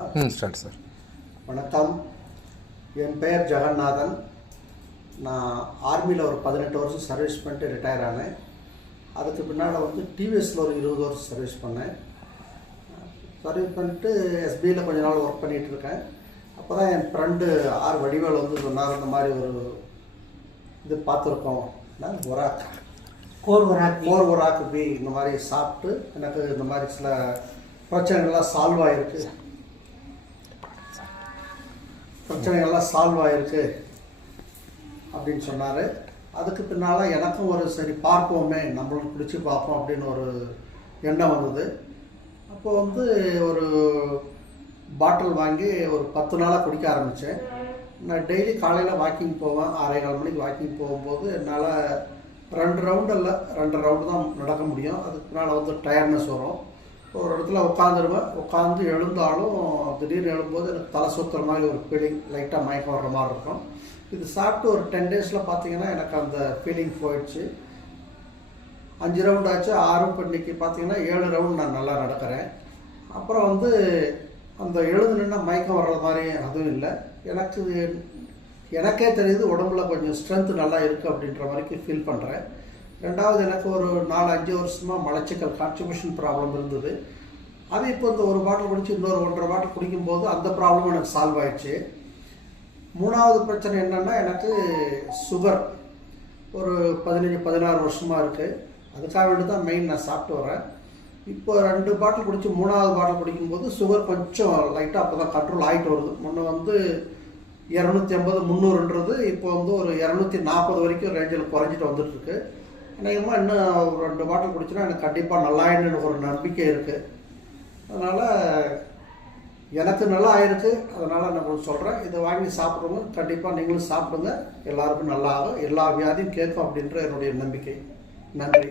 Start sir. வணக்கம். என் பெயர் ஜெகநாதன். நான் ஆர்மியில் ஒரு 18 வருஷம் சர்வீஸ் பண்ணிட்டு ரிட்டையர் ஆனேன். அதுக்கு பின்னால் டிவிஎஸில் ஒரு 20 வருஷம் சர்வீஸ் பண்ணேன். சர்வீஸ் பண்ணிட்டு எஸ்பியில் கொஞ்ச நாள் ஒர்க் பண்ணிகிட்டு இருக்கேன். அப்போ தான் என் ஃப்ரெண்டு ஆர் வடிவேல் சொன்னார், இந்த மாதிரி ஒரு இது பார்த்துருக்கோம், கோர் ஒராக்கு பி இந்த மாதிரி சாப்பிட்டு எனக்கு இந்த மாதிரி சில பிரச்சனைகள்லாம் சால்வ் ஆகிருக்கு அப்படின்னு சொன்னார். அதுக்கு பின்னால் எனக்கும் ஒரு சரி பார்ப்போமே, நம்மளுக்கு பிடிச்சி பார்ப்போம் அப்படின்னு ஒரு எண்ணம் வந்தது. அப்போது ஒரு பாட்டில் வாங்கி ஒரு 10 நாளாக குடிக்க ஆரம்பித்தேன். நான் டெய்லி காலையில் வாக்கிங் போவேன். 6:15 மணிக்கு வாக்கிங் போகும்போது என்னால் 2 ரவுண்டு தான் நடக்க முடியும். அதுக்கு பின்னால் டயர்ட்னஸ் வரும். ஒரு இடத்துல உட்காந்துருவேன். உட்காந்து எழுந்தாலும் திடீர்னு எழும்போது எனக்கு தலை சுற்றுற மாதிரி ஒரு ஃபீலிங், லைட்டாக மயக்கம் வர்ற மாதிரி இருக்கும். இது சாப்பிட்டு ஒரு 10 டேஸில் பார்த்தீங்கன்னா எனக்கு அந்த ஃபீலிங் போயிடுச்சு. 5 ரவுண்ட் ஆச்சு. 6 இன்னைக்கு பார்த்தீங்கன்னா 7 ரவுண்ட் நான் நல்லா நடக்கிறேன். அப்புறம் அந்த எழுந்து நின்னா மயக்கம் வர்ற மாதிரி அதுவும் இல்லை. எனக்கே தெரியுது உடம்புல கொஞ்சம் ஸ்ட்ரென்த்து நல்லா இருக்குது அப்படின்ற வரைக்கும் ஃபீல் பண்ணுறேன். ரெண்டாவது, எனக்கு ஒரு 4-5 வருஷமாக மலச்சிக்கல் கான்ஸ்டிபேஷன் ப்ராப்ளம் இருந்தது. அது இப்போ ஒரு பாட்டில் குடிச்சு இன்னொரு 1.5 பாட்டில் குடிக்கும்போது அந்த ப்ராப்ளமும் எனக்கு சால்வ் ஆயிடுச்சு. 3வது பிரச்சனை என்னென்னா, எனக்கு சுகர் ஒரு 15-16 வருஷமாக இருக்குது. அதுக்காக வேண்டி தான் மெயின் நான் சாப்பிட்டு வரேன். இப்போ 2 பாட்டில் குடிச்சு 3வது பாட்டில் குடிக்கும்போது சுகர் கொஞ்சம் லைட்டாக அப்போ தான் கண்ட்ரோல் ஆகிட்டு வருது. முன்னே 250-300ன்றது இப்போ ஒரு 240 வரைக்கும் ரேஞ்சில் குறைஞ்சிட்டு வந்துட்டுருக்கு. அநேகமாக இன்னும் ஒரு 2 பாட்டில் குடிச்சுன்னா எனக்கு கண்டிப்பாக நல்லாயிடுன்னு ஒரு நம்பிக்கை இருக்குது. அதனால் எனக்கு நல்லா ஆயிருக்கு. அதனால் நான் உங்களுக்கு சொல்கிறேன், இதை வாங்கி சாப்பிட்றவங்க கண்டிப்பாக நீங்களும் சாப்பிடுங்க. எல்லாருக்கும் நல்லா ஆகும், எல்லா வியாதியும் கேட்கும் அப்படின்ற என்னுடைய நம்பிக்கை. நன்றி.